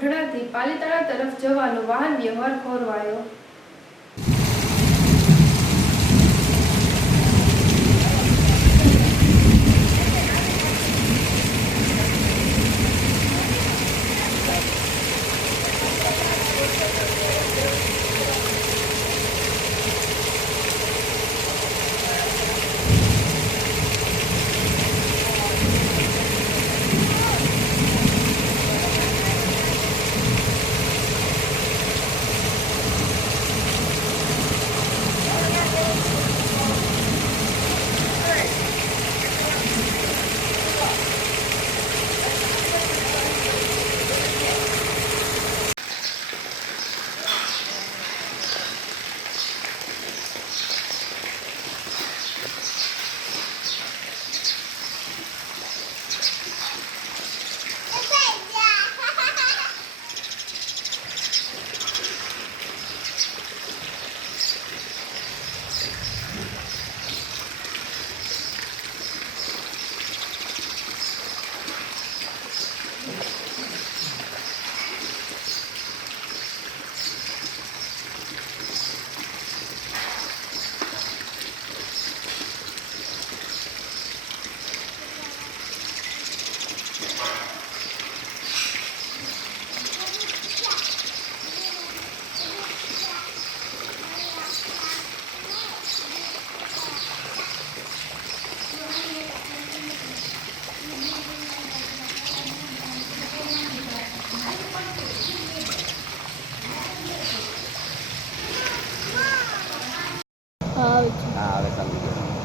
બુઢણાથી પાલીતાણા તરફ જવાનો વાહન વ્યવહાર ખોરવાયો.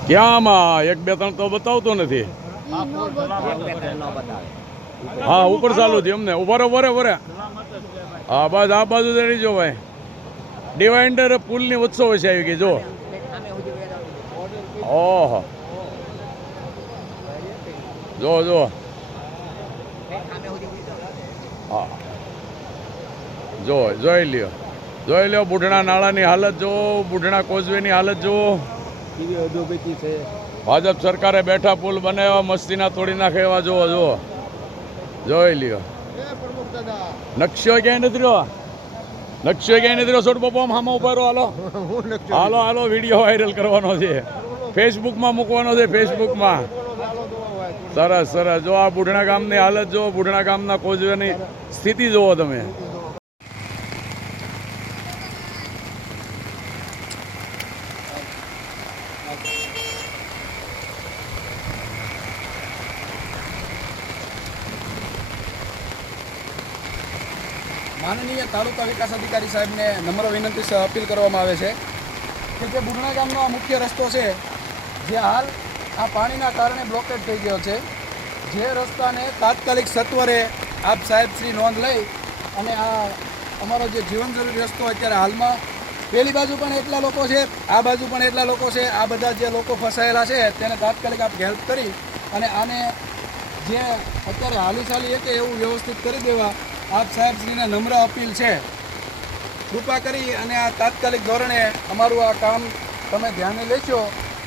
ક્યાંમાં? એક, બે, ત્રણ તો બતાવતો નથી. હા, ઉપર ચાલુ થયું અમને. ઊભા વરે વરે હા બસ આ બાજુ જડી જો ભાઈ. ડિવાઇન્ડર પુલની ઉત્સવ વચ્ચે આવી ગઈ, જો. ઓહો. જો જો. હા. જો, જોઈ લ્યો. જોઈ લ્યો, બુઢણા નાળાની હાલત જો, બુઢણા કોઝવેની હાલત જો. કેવી અધોગતિ છે. ભાજપ સરકારે બેઠા પુલ બનાવ્યા મસ્તીના તોડી નાખે એવા જુઓ જોવો જોઈ લ્યો. નકશો ક્યાંય નથી રહ્યો? નકશો ક્યાંય નથી રહ્યો? સોટ પપ્પા હામાં ઊભા રહો હાલો. હાલો હાલો વીડિયો વાયરલ કરવાનો છે. ફેસબુકમાં મૂકવાનો છે ફેસબુકમાં. સરસ સરસ. જો આ બુઢણા ગામની હાલત જુઓ બુઢણા ગામના કોજવાની સ્થિતિ જુઓ તમે. માનનીય તાલુકા વિકાસ અધિકારી સાહેબને નમ્ર વિનંતી અપીલ કરવામાં આવે છે કે જે બુરણા ગામનો આ મુખ્ય રસ્તો છે, જે હાલ આ પાણીના કારણે બ્લોકેજ થઈ ગયો છે, જે રસ્તાને તાત્કાલિક સત્વરે આપ સાહેબ શ્રી નોંધ લઈ અને આ અમારો જે જીવન જરૂરી રસ્તો અત્યારે હાલમાં, પેલી બાજુ પણ એટલા લોકો છે, આ બાજુ પણ એટલા લોકો છે, આ બધા જે લોકો ફસાયેલા છે, તેને તાત્કાલિક આપ હેલ્પ કરી અને આને જે અત્યારે હાલી ચાલી હતી એવું વ્યવસ્થિત કરી દેવા આપ સાહેબશ્રીને નમ્ર અપીલ છે. કૃપા કરી અને આ તાત્કાલિક ધોરણે અમારું આ કામ તમે ધ્યાને લેશો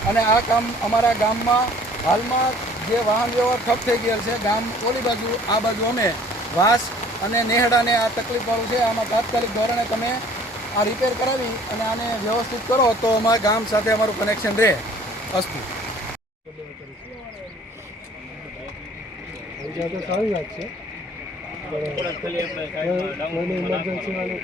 અને આ કામ અમારા ગામમાં હાલમાં જે વાહન વ્યવહાર ઠપ થઈ ગયેલ છે, ગામ ઓલી બાજુ, આ બાજુ અમે વાસ અને નેહડાને આ તકલીફવાળું છે, આમાં તાત્કાલિક ધોરણે તમે આ રિપેર કરાવી અને આને વ્યવસ્થિત કરો તો અમારા ગામ સાથે અમારું કનેક્શન રહે. અસ્તુ. સારી વાત છે. ఎమర్జెన్సీ వాళ్ళు